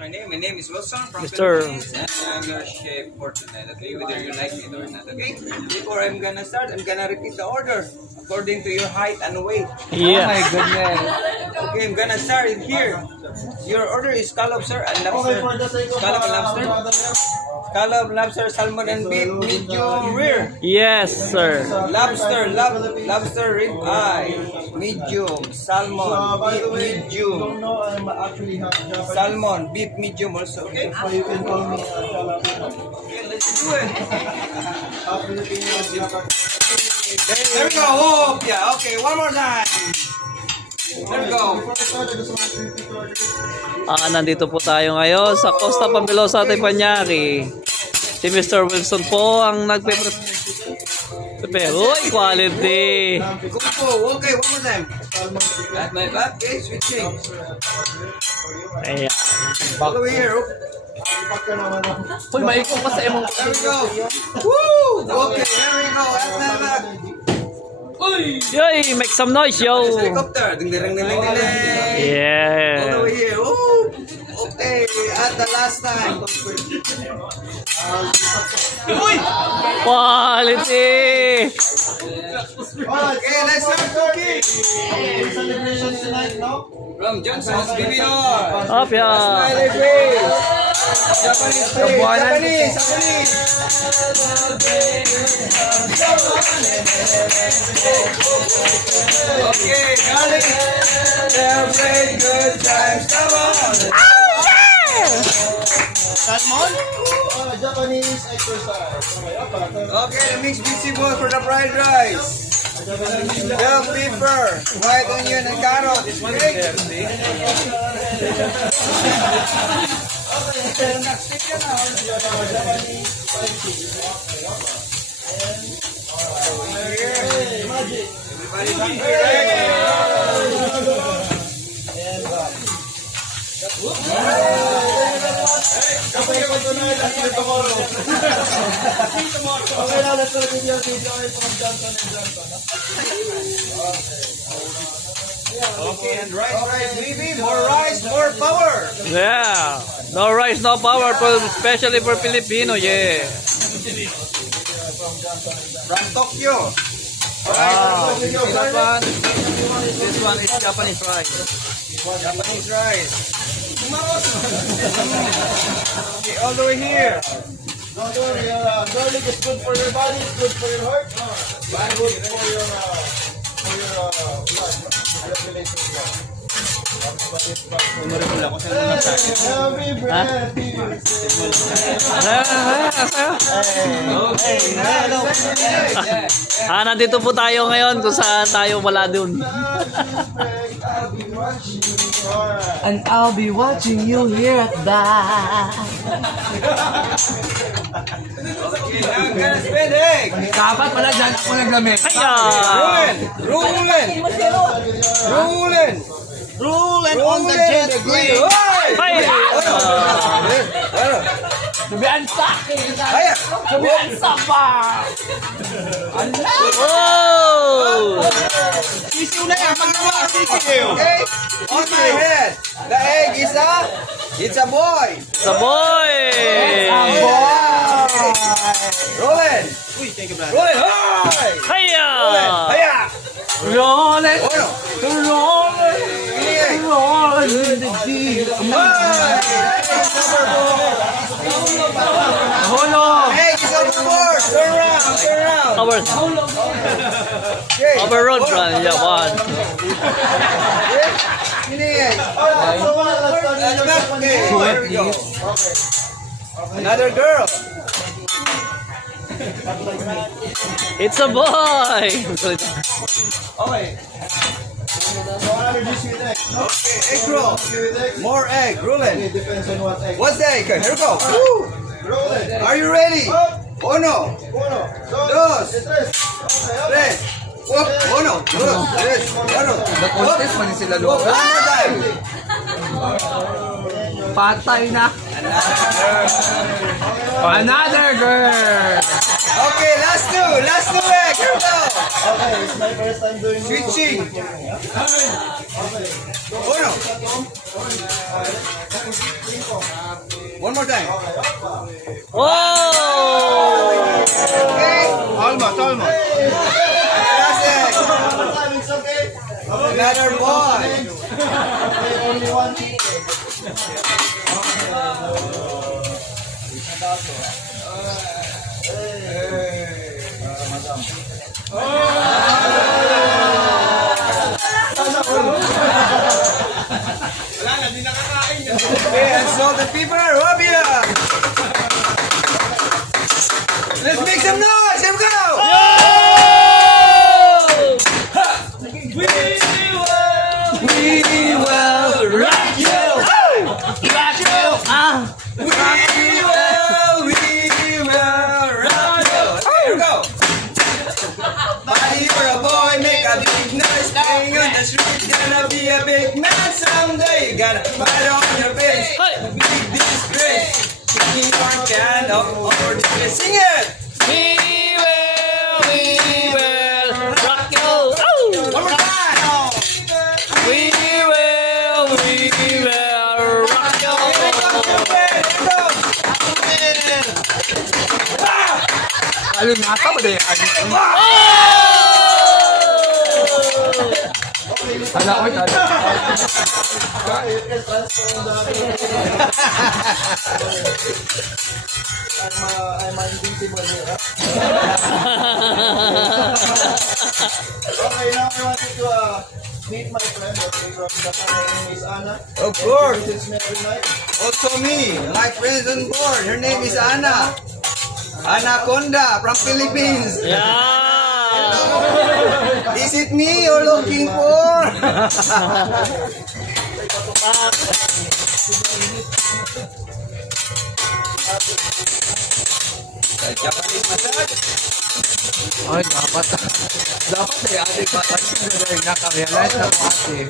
my name. My name is Wilson from Mr. Philippines, and I'm your chef for tonight. Okay, whether you like it or not. Okay. Before I'm gonna start, I'm gonna repeat the order according to your height and weight. Yeah. Oh my goodness. Okay, I'm gonna start it here. Your order is scallop, sir, and lobster. Scallop and lobster. Scallop, lobster, salmon, and beef, medium rare. Yes, sir. Lobster rib eye, medium, salmon, beef medium, salmon, beef medium also. Okay. You can call me Okay, let's do it. There we go. Oh, yeah. Okay, one more time. There we go. Nandito po tayo ngayon sa Costa Pambilosa, Teppanyaki. Si Mr. Wilson po ang nagpe-prepare. Uy, quality! Go. Okay, one more time. At my back, okay, switching. Ayan. All the way here. Uy, may ikong pa sa imong. There we go. Woo! Okay, there we go. At my back. Yoy, make some noise, yo! Helicopter. Ding ding ding ding ding. All the Yeah. way here. Woo! Okay, at the last time. Quality! Okay, let's start cooking. Celebration tonight, no? From Johnson's BBR. Up, yeah. Smiley face. Japanese face. Japanese. Okay, garlic. Celebrate good times. Come on. Salmon? Japanese exercise. Okay, the mixed vegetable for the fried rice. Bell pepper, white onion, and carrot. Everybody Okay, now let's start with your video from Johnson & Johnson. Okay, and rice, baby. More rice, more power. Yeah. No rice, no power, especially for Filipino, yeah. From Tokyo. This one is Japanese rice. Japanese rice. Okay, all the way here. Don't worry, garlic is good for your body, it's good for your heart, and good for your blood. Happy birthday. Nandito po tayo ngayon kung saan tayo wala dun. And I'll be watching you here at that. Okay, now I'm gonna spin egg. Dapat pala dyan ako naglamig. Hiya! Rolling on the jet plane. Hi! Sabihan sa akin. Hiya! Sabihan sa pa. Oh! Sisiw na yan. Magnawa ang sisiw. Okay, on my head. The egg is it's a boy. The boy! Rolling. Rolling. Hi! Hiya! Hiya! Roll it. Oh, no. Roll it. Egg. Roll it in the deep. Hold on. Egg is overboard. Turn around. Okay. Overrode, run. Yeah, one. Egg. Okay, here we go. Another girl. It's a boy! Okay. Okay, egg roll. More egg. Rolling. It depends on what egg. What's the egg? Here we go. Woo. Roll it. Are you ready? Uno, Uno, dos, tres. tres. Up. Uno, dos, tres. Uno. Contest man sila One more time. Patay na. Another girl. Another girl. Okay, last two. Last two. Here we go. Okay, it's my first time doing Switching. Oh no. One more time. Oh! Okay. Almost. Fantastic. Time, it's okay. Another one. Okay, only one chicken. Okay, and so the people are Robia. Let's make some noise. Here we go. We will rock you. Rock you! Ah! We will rock you. Okay, here we go. Body for a boy, make a big noise, playing on the street, gonna be a big man someday. You gotta fight on your face, big disgrace. Kicking your can up over the place. Sing it. We will rock you! Oh! One more time. We will rock you! Alun nga ka ba dahil? Hala, oy, hala. Okay, you can transform I'm invincible here. Okay, now I want you to meet my friend. Okay, from Japan. Her name is Anna. Of course. Visits me every night. Also me, my friends on board. Her name is Ana. Anaconda from Philippines. Yeah! Is it me you're looking for? Japanese massage. Ay, dapat. Dapat ay ating pa. Ay, nakarealize na po kasi.